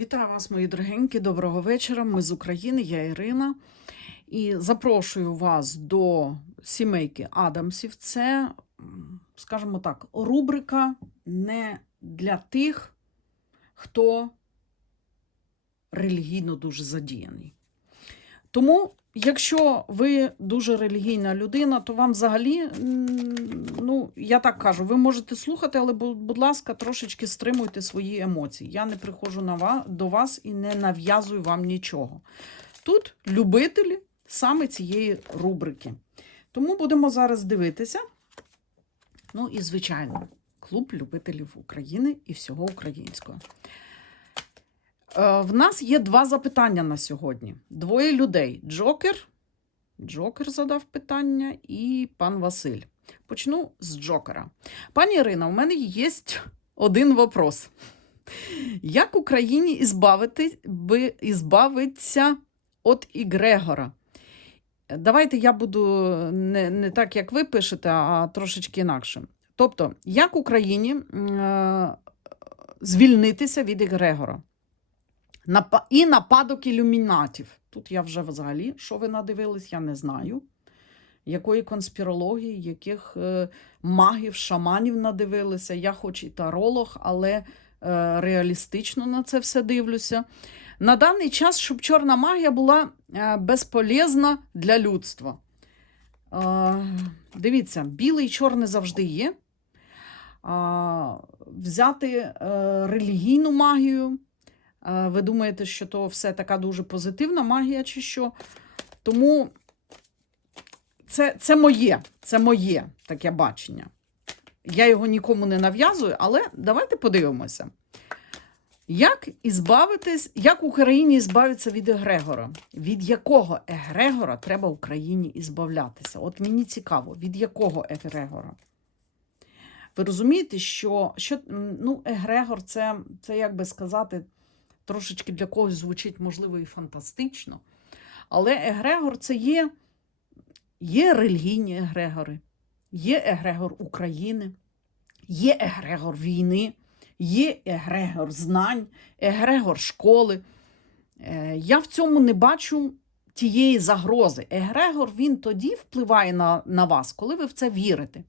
Вітаю вас, мої дорогенькі, доброго вечора. Ми з України, я Ірина. І запрошую вас до сімейки Адамсів. Це, скажімо так, рубрика не для тих, хто релігійно дуже задіяний. Тому, якщо ви дуже релігійна людина, то вам взагалі, ну, я так кажу, ви можете слухати, але, будь ласка, трошечки стримуйте свої емоції. Я не приходжу на ва- до вас і не нав'язую вам нічого. Тут любителі саме цієї рубрики. Тому будемо зараз дивитися. Ну і, звичайно, клуб любителів України і всього українського. Е, В нас є два запитання на сьогодні. Двоє людей: Джокер. Джокер задав питання, і пан Василь. Почну з Джокера. Пані Ірина, у мене є один вопрос. Як Україні ізбавитися від Ігрегора? Давайте я буду не, не так, як ви пишете, а трошечки інакше. Тобто, як Україні е, звільнитися від Ігрегора? І нападок ілюмінатів. Тут я вже взагалі, що ви надивились, я не знаю. Якої конспірології, яких е, магів, шаманів надивилися. Я хоч і таролог, але е, реалістично на це все дивлюся. На даний час, щоб чорна магія була е, безполезна для людства. Дивіться, білий і чорний завжди є. Взяти релігійну магію. Е, ви думаєте, що то все така дуже позитивна магія, чи що? Тому це, це моє, це моє таке бачення. Я його нікому не нав'язую, але давайте подивимося. Як ізбавитись, як Україні ізбавитися від Егрегора? Від якого Егрегора треба Україні ізбавлятися? От мені цікаво, від якого Егрегора? Ви розумієте, що, що ну, Егрегор це, це, як би сказати, трошечки для когось звучить, можливо, і фантастично. Але Егрегор це є, є релігійні Егрегори, є Егрегор України, є Егрегор війни, є Егрегор знань, Егрегор школи. Е, Я в цьому не бачу тієї загрози. Егрегор він тоді впливає на, на вас, коли ви в це вірите.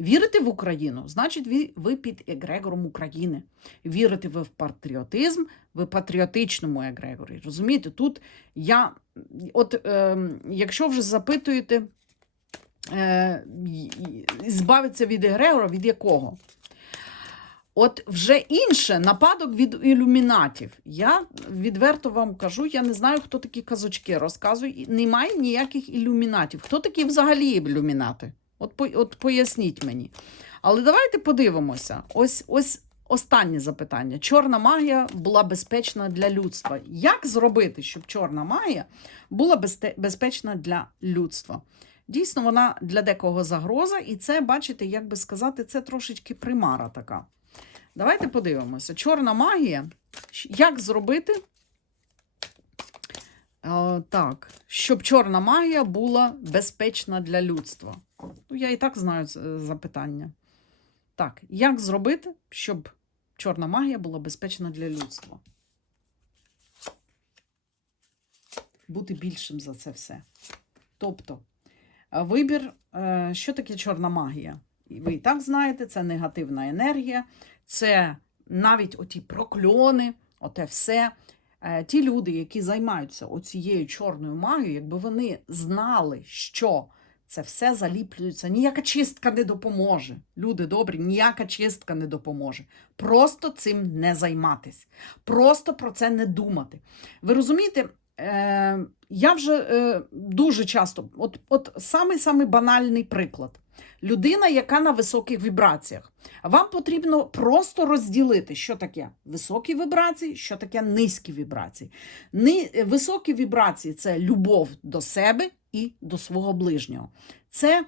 Вірите в Україну, значить, ви, під егрегором України. Вірите ви в патріотизм, ви патріотичному егрегорі. Розумієте, тут я, от е, якщо вже запитуєте, е, збавитися від егрегора, від якого? От вже інше нападок від ілюмінатів. Я відверто вам кажу, я не знаю, хто такі казочки розказує. Немає ніяких ілюмінатів. Хто такі взагалі ілюмінати? От, от поясніть мені. Але давайте подивимося. Ось ось останнє запитання. Чорна магія була безпечна для людства. Як зробити, щоб чорна магія була безпечна для людства? Дійсно, вона для декого загроза, і це, бачите, як би сказати, це трошечки примара така. Давайте подивимося. Чорна магія. Як зробити? Е, так, щоб чорна магія була безпечна для людства. Ну, я і так знаю запитання. Так, як зробити, щоб чорна магія була безпечна для людства? Бути більшим за це все. Тобто, е, вибір, е, що таке чорна магія? Ви і так знаєте, це негативна енергія, це навіть оті прокльони, оте все. Е, Ті люди, які займаються оцією чорною магією, якби вони знали, що це все заліплюється, ніяка чистка не допоможе. Люди добрі, ніяка чистка не допоможе. Просто цим не займатись, просто про це не думати. Ви розумієте, е, я вже е, дуже часто, от, от самий самий банальний приклад. Людина, яка на високих вібраціях. Вам потрібно просто розділити, що таке високі вібрації, що таке низькі вібрації. Ни, високі вібрації це любов до себе і до свого ближнього. Це е,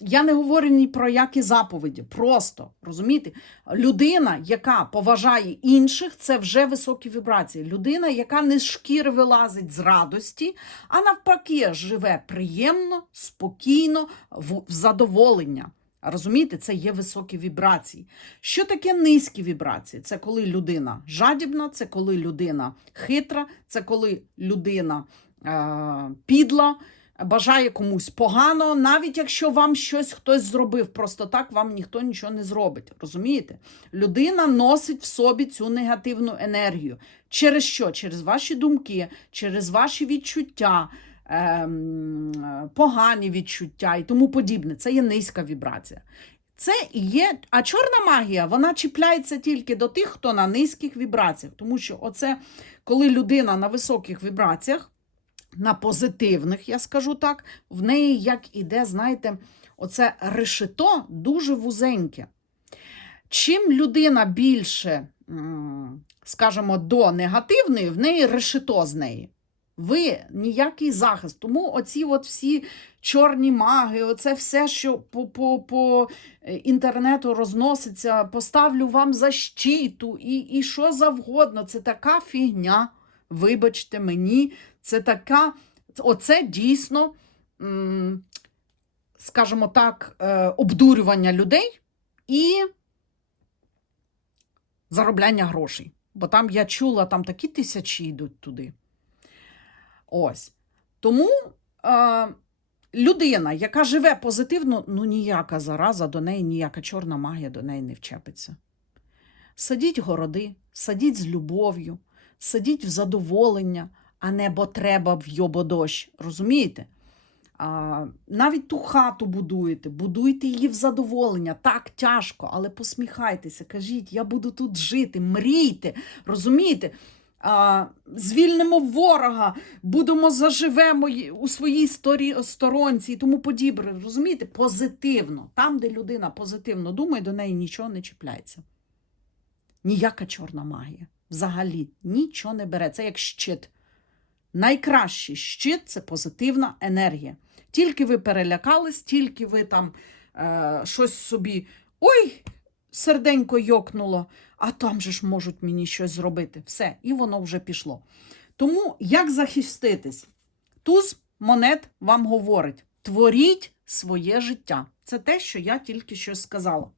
я не говорю ні про які заповіді. Просто розумієте, людина, яка поважає інших, це вже високі вібрації. Людина, яка не з шкіри вилазить з радості, а навпаки, живе приємно, спокійно, в, в задоволення. Розумієте, це є високі вібрації. Що таке низькі вібрації? Це коли людина жадібна, це коли людина хитра, це коли людина е, підла, бажає комусь погано, навіть якщо вам щось хтось зробив, просто так вам ніхто нічого не зробить. Розумієте? Людина носить в собі цю негативну енергію. Через що? Через ваші думки, через ваші відчуття. ем, Погані відчуття і тому подібне. Це є низька вібрація. Це є. А чорна магія вона чіпляється тільки до тих, хто на низьких вібраціях. Тому що оце, коли людина на високих вібраціях, на позитивних, я скажу так, в неї як іде, знаєте, оце решето дуже вузеньке. Чим людина більше, скажімо, до негативної, в неї решето з неї. Ви ніякий захист. Тому оці от всі чорні маги, оце все, що по, по, по е, інтернету розноситься, поставлю вам защиту і, і що завгодно. Це така фігня. Вибачте мені, це така, оце дійсно, скажімо так, е, обдурювання людей і заробляння грошей. Бо там я чула, там такі тисячі йдуть туди. Ось. Тому е, людина, яка живе позитивно, ну ніяка зараза до неї, ніяка чорна магія до неї не вчепиться. Садіть городи, садіть з любов'ю, садіть в задоволення, а не бо треба в йободощ. Розумієте? А, навіть ту хату будуєте, будуйте її в задоволення. Так тяжко, але посміхайтеся, кажіть, я буду тут жити, мрійте, розумієте? А, звільнимо ворога, будемо заживемо у своїй сторі, сторонці і тому подібне. Розумієте? Позитивно. Там, де людина позитивно думає, до неї нічого не чіпляється. Ніяка чорна магія. Взагалі нічого не бере. Це як щит. Найкращий щит це позитивна енергія. Тільки ви перелякались, тільки ви там е, щось собі. Ой, серденько йокнуло, а там же ж можуть мені щось зробити. Все, і воно вже пішло. Тому як захиститись? Туз монет вам говорить: творіть своє життя. Це те, що я тільки що сказала.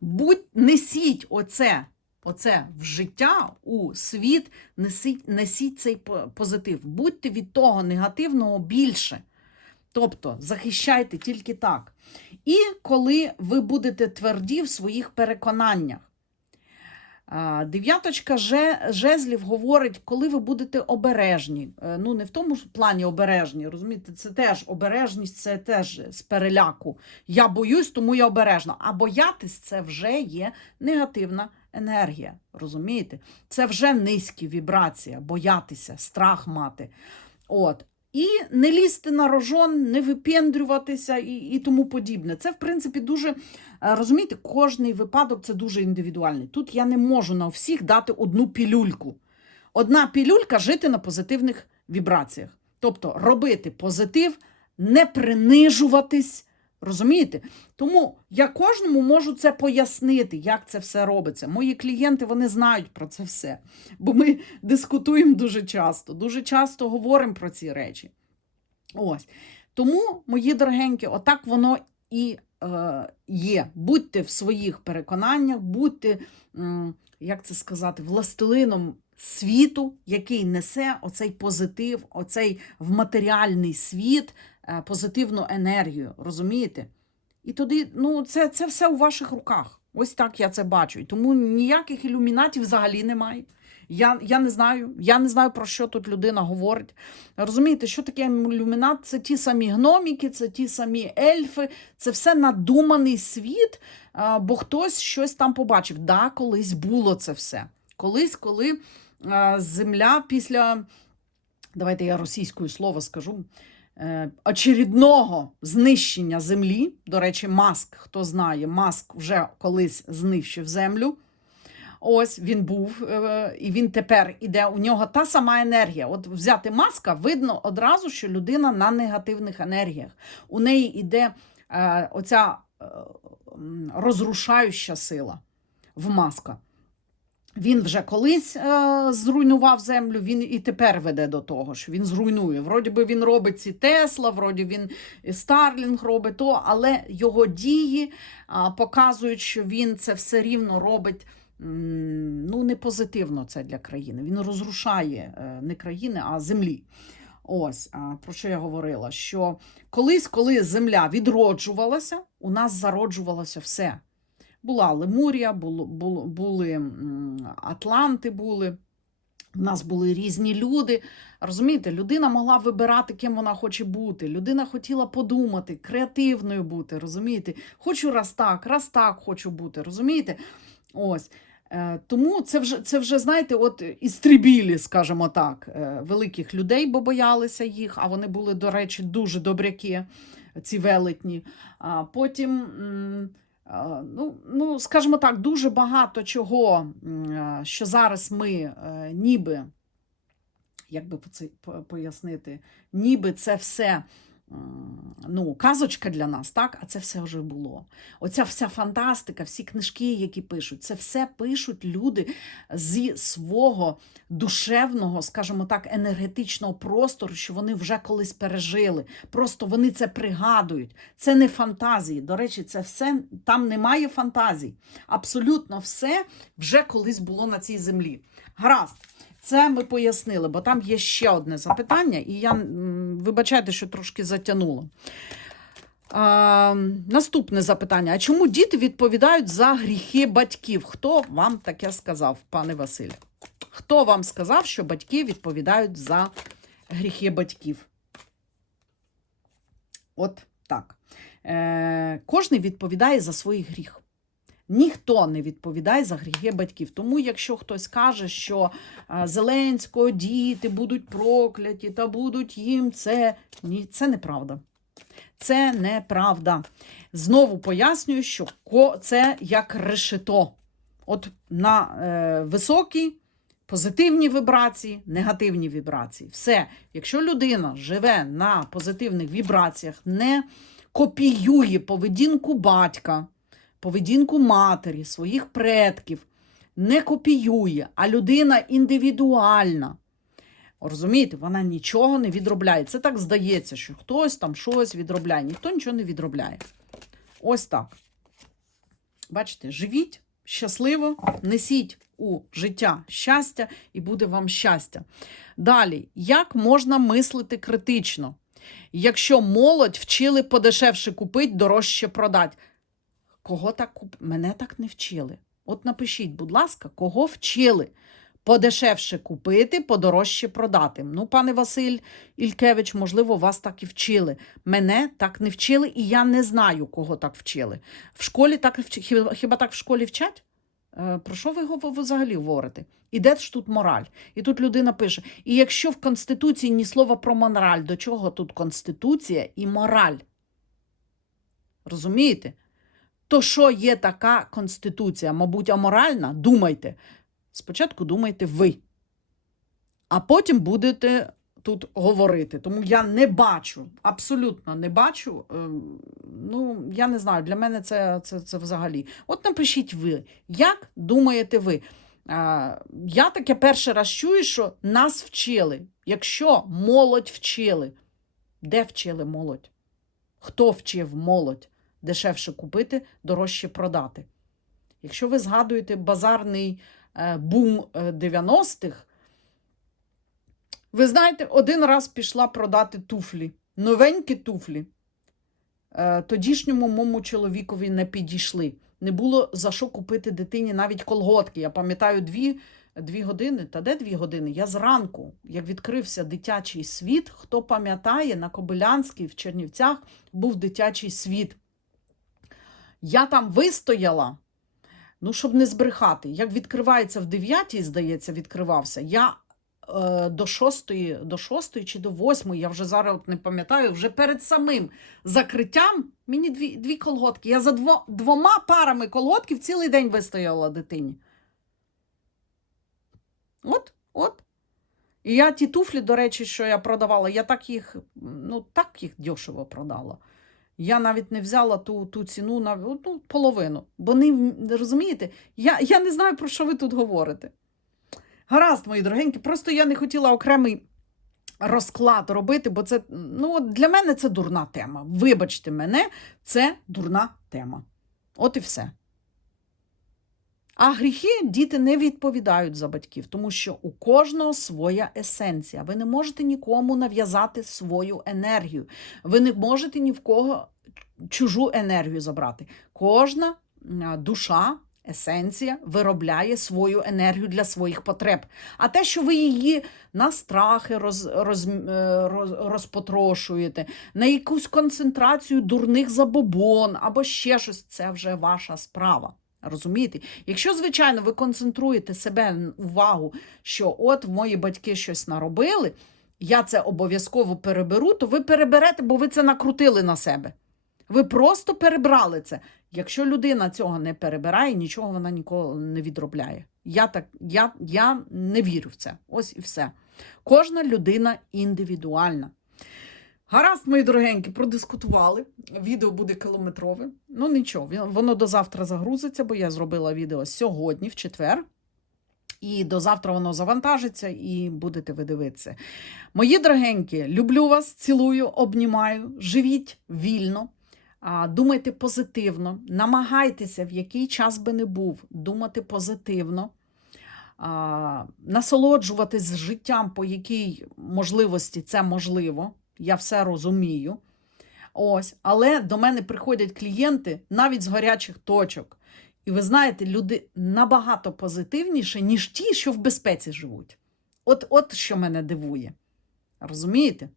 Будь, несіть оце, оце в життя, у світ, несіть, несіть цей позитив. Будьте від того негативного більше. Тобто захищайте тільки так. І коли ви будете тверді в своїх переконаннях. Дев'яточка жезлів говорить, коли ви будете обережні. Е, Ну, не в тому ж плані обережні, розумієте, це теж обережність, це теж з переляку. Я боюсь, тому я обережна. А боятись це вже є негативна енергія. Розумієте? Це вже низькі вібрації, боятися, страх мати. От. І не лізти на рожон, не випендрюватися і, і тому подібне. Це, в принципі, дуже е, розумієте, кожний випадок це дуже індивідуальний. Тут я не можу на всіх дати одну пілюльку. Одна пілюлька жити на позитивних вібраціях. Тобто робити позитив, не принижуватись. Розумієте? Тому я кожному можу це пояснити, як це все робиться. Мої клієнти вони знають про це все. Бо ми дискутуємо дуже часто, дуже часто говоримо про ці речі. Ось. Тому, мої дорогенькі, отак воно і е, є. Будьте в своїх переконаннях, будьте, як це сказати, властелином світу, який несе оцей позитив, оцей в матеріальний світ, позитивну енергію. Розумієте? І тоді, ну, це, це все у ваших руках. Ось так я це бачу. І тому ніяких ілюмінатів взагалі немає. Я, я не знаю, я не знаю, про що тут людина говорить. Розумієте, що таке ілюмінат? Це ті самі гноміки, це ті самі ельфи, це все надуманий світ, бо хтось щось там побачив. Да, колись було це все. Колись, коли земля після, давайте я російською слово скажу, е, очередного знищення землі. До речі, Маск, хто знає, Маск вже колись знищив землю. Ось він був, е, і він тепер іде. У нього та сама енергія. От взяти маска, видно одразу, що людина на негативних енергіях. У неї йде е, оця е, розрушаюча сила в маска. Він вже колись е, зруйнував землю, він і тепер веде до того, що він зруйнує. Вроді би він робить ці Тесла, вроді він і Старлінг робить то, але його дії а, показують, що він це все рівно робить. Ну, не позитивно це для країни. Він розрушає е, не країни, а землі. Ось про що я говорила: що колись, коли земля відроджувалася, у нас зароджувалося все. Була Лемурія, були Атланти, були. У нас були різні люди. Розумієте, людина могла вибирати, ким вона хоче бути. Людина хотіла подумати, креативною бути. Розумієте? Хочу раз так, раз так хочу бути. Розумієте? Ось. Е, Тому це вже, це вже, знаєте, от істрібілі, скажімо так, е, великих людей, бо боялися їх, а вони були, до речі, дуже добряки, ці велетні. Потім. Е, Ну, ну, скажімо так, дуже багато чого, е, що зараз ми е, ніби, як би пояснити, ніби це все ну, казочка для нас, так? а це все вже було. Оця вся фантастика, всі книжки, які пишуть, це все пишуть люди зі свого душевного, скажімо так, енергетичного простору, що вони вже колись пережили. Просто вони це пригадують. Це не фантазії. До речі, це все там немає фантазій. Абсолютно все вже колись було на цій землі. Гаразд. Це ми пояснили, бо там є ще одне запитання, і я вибачайте, що трошки затягнула. А, наступне запитання: а чому діти відповідають за гріхи батьків? Хто вам таке сказав, пане Василь? Хто вам сказав, що батьки відповідають за гріхи батьків? От так. Е, кожен відповідає за свій гріх. Ніхто не відповідає за гріхи батьків. Тому, якщо хтось каже, що е, Зеленського діти будуть прокляті та будуть їм це. Ні, це неправда. Це неправда. Знову пояснюю, що це як решето. От на е, високій позитивні вібрації, негативні вібрації. Все. Якщо людина живе на позитивних вібраціях, не копіює поведінку батька, поведінку матері, своїх предків, не копіює, а людина індивідуальна. Розумієте, вона нічого не відробляє. Це так здається, що хтось там щось відробляє. Ніхто нічого не відробляє. Ось так. Бачите, живіть щасливо, несіть у життя щастя, і буде вам щастя. Далі, як можна мислити критично? Якщо молодь вчили подешевше купити, дорожче продати. Кого так куп... Мене так не вчили. От напишіть, будь ласка, кого вчили? Подешевше купити, подорожче продати. Ну, пане Василь Ількевич, можливо, вас так і вчили. Мене так не вчили, і я не знаю, кого так вчили. В школі так вч- хіба, так в школі вчать? Е, Про що ви взагалі говорите? І де ж тут мораль? І тут людина пише: і якщо в Конституції ні слова про мораль, до чого тут Конституція і мораль? Розумієте? То що є така Конституція? Мабуть, аморальна? Думайте. Спочатку думайте ви, а потім будете тут говорити. Тому я не бачу, абсолютно не бачу. ем, Ну, я не знаю, для мене це, це, це взагалі. От напишіть ви, як думаєте ви? Я таке перший раз чую, що нас вчили. Якщо молодь вчили, де вчили молодь? Хто вчив молодь? Дешевше купити, дорожче продати. Якщо ви згадуєте базарний е, бум е, 90-х, ви знаєте, один раз пішла продати туфлі, новенькі туфлі. Е, Тодішньому моєму чоловікові не підійшли. Не було за що купити дитині навіть колготки. Я пам'ятаю дві, дві години. Та де дві години? Я зранку, як відкрився дитячий світ, хто пам'ятає, на Кобилянській в Чернівцях був дитячий світ. Я там вистояла, ну, щоб не збрехати. Як відкривається в 9, здається, відкривався. Я е, до 6, до 6 чи до 8, я вже зараз не пам'ятаю, вже перед самим закриттям мені дві, дві колготки. Я за дво, двома парами колготків цілий день вистояла дитині. От, от. І я ті туфлі, до речі, що я продавала, я так їх, ну, так їх дешево продала. Я навіть не взяла ту, ту ціну на ну, половину. Бо не розумієте, я, я не знаю, про що ви тут говорите. Гаразд, мої дорогенькі, просто я не хотіла окремий розклад робити, бо це ну, для мене це дурна тема. Вибачте мене, це дурна тема. От і все. А гріхи діти не відповідають за батьків, тому що у кожного своя есенція. Ви не можете нікому нав'язати свою енергію. Ви не можете ні в кого чужу енергію забрати. Кожна душа, есенція виробляє свою енергію для своїх потреб. А те, що ви її на страхи роз, роз, е, роз, розпотрошуєте, на якусь концентрацію дурних забобон або ще щось, це вже ваша справа. Розумієте? Якщо, звичайно, ви концентруєте себе увагу, що от мої батьки щось наробили, я це обов'язково переберу, то ви переберете, бо ви це накрутили на себе. Ви просто перебрали це. Якщо людина цього не перебирає, нічого вона ніколи не відробляє. Я, так, я, я не вірю в це. Ось і все. Кожна людина індивідуальна. Гаразд, мої дорогенькі, продискутували. Відео буде кілометрове. Ну нічого, воно до завтра загрузиться, бо я зробила відео сьогодні, в четвер. І до завтра воно завантажиться і будете ви дивитися. Мої дорогенькі, люблю вас, цілую, обнімаю. Живіть вільно, думайте позитивно, намагайтеся, в який час би не був, думати позитивно, насолоджуватись життям, по якій можливості це можливо. Я все розумію. Ось, але до мене приходять клієнти навіть з гарячих точок. І ви знаєте, люди набагато позитивніші, ніж ті, що в безпеці живуть. От, от що мене дивує. Розумієте?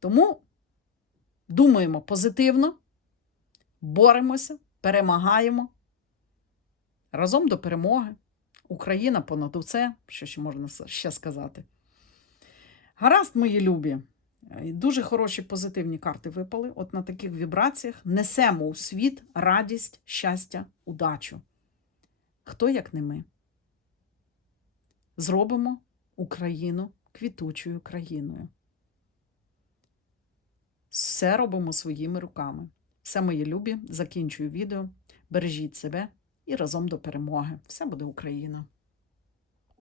Тому думаємо позитивно, боремося, перемагаємо. Разом до перемоги. Україна понад усе, що ще можна ще сказати. Гаразд, мої любі. Е, Дуже хороші позитивні карти випали. От на таких вібраціях несемо у світ радість, щастя, удачу. Хто як не ми? Зробимо Україну квітучою країною. Все робимо своїми руками. Все, мої любі, закінчую відео. Бережіть себе і разом до перемоги. Все буде Україна!